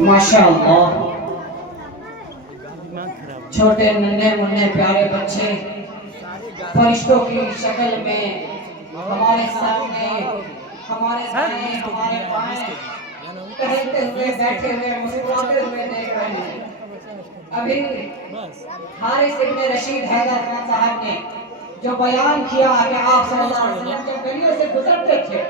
माशाअल्लाह, छोटे नन्हे मुन्ने प्यारे बच्चे फरिश्तों की शक्ल में हमारे सामने, हमारे दाएं, हमारे बाएं टहलते हुए, बैठे हुए, मुस्कुराते हुए देख रहे हैं। अभी हारिस इब्न रशीद हैदर खान साहब ने जो बयान किया कि आप सल्लल्लाहु अलैहि वसल्लम जब गलियों से गुजरते थे,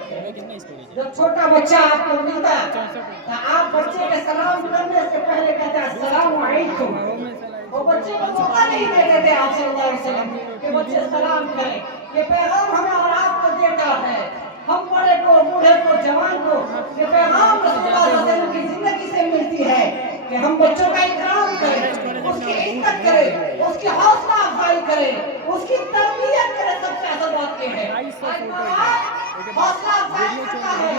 जब छोटा बच्चा आपको मिलता तो आप बच्चे के सलाम करने से पहले कहते अस्सलामु अलैकुम। वो बच्चे को मौका नहीं देते थे आप सल्लल्लाहु अलैहि वसल्लम कि बच्चे सलाम करें। ये पैगाम हमें और आपको देता है, हम बड़े को, बूढ़े को, जवान को, ये पैगाम रसूलुल्लाह सल्लल्लाहु अलैहि वसल्लम की जिंदगी से मिलती है कि हम बच्चों का इकराम करें, उसकी इज्जत करें, उसकी हौसला अफजाई करें, उसकी तरबियत करें। सबसे असल बात ये है, हौसला अफजाई करता है,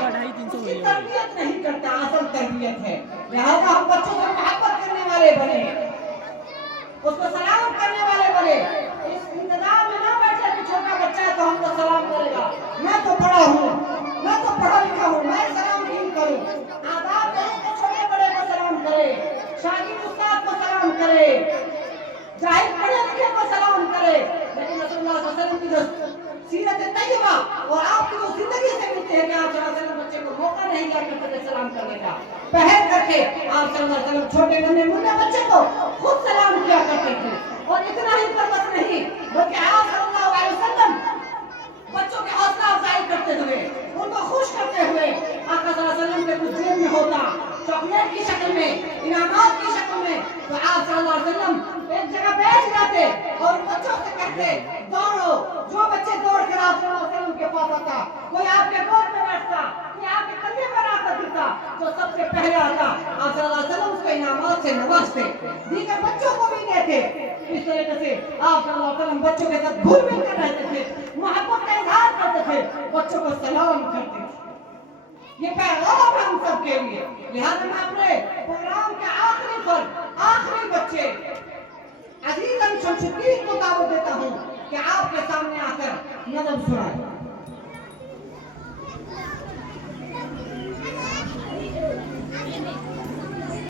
उसकी तरबियत नहीं करता, असल तरबियत है। लिहाजा हम बच्चों से मोहब्बत करने वाले बने, उसको सलाम करने वाले बने। इस इंतजार में ना बैठे कि छोटा बच्चा है तो हमको सलाम करेगा, मैं तो पढ़ा हूँ, मैं तो पढ़ा लिखा हूँ, मैं सलाम क्यों करूँ। आदाब नहीं तो छोटे बड़े को सलाम करे, शागिर्द उस्ताद को सलाम करे, जाहिर पढ़े लिखे को सलाम करे। लेकिन रसूलुल्लाह सल्लल्लाहु अलैहि वसल्लम की जो सीरत तैयबा और आपकी जो जिंदगी से मिलती है कि आप सल्लल्लाहु अलैहि वसल्लम बच्चे को मौका नहीं दिया करते थे सलाम करने का। पहल करके आप सल्लल्लाहु अलैहि वसल्लम छोटे नन्हे मुन्ने बच्चे को खुद सलाम किया करते थे। और इतना ही पर बस नहीं, बल्कि आप सल्लल्लाहु अलैहि वसल्लम बच्चों की हौसला अफजाई करते हुए, उनको खुश करते हुए, आका सल्लल्लाहु अलैहि वसल्लम के कुछ जेब में होता चॉकलेट की शक्ल में, इनामात की शक्ल में, तो आप सल्लल्लाहु अलैहि वसल्लम एक जगह बैठ जाते और बच्चों से कहते दौड़ो। जो बच्चे दौड़ कर आप सल्लल्लाहु अलैहि वसल्लम के पास आता, कोई आपके गोद में बैठता, कोई आपके कंधे पर आकर गिरता, जो सबसे पहले आता आप सल्लल्लाहु अलैहि वसल्लम उसको इनामात से नवाजते, दीगर बच्चों को भी देते। इस तरीके से आप सल्लल्लाहु अलैहि वसल्लम बच्चों के साथ घुल मिल कर रहते थे, मोहब्बत का इजहार करते थे, बच्चों को सलाम करते थे। ये पैगाम है हम सब के लिए। लिहाजा मैं अपने प्रोग्राम के आखिरी पर आखिरी बच्चे अजीज शमशुद्दीन को दावत देता हूँ कि आपके सामने आकर नज़म सुनाए।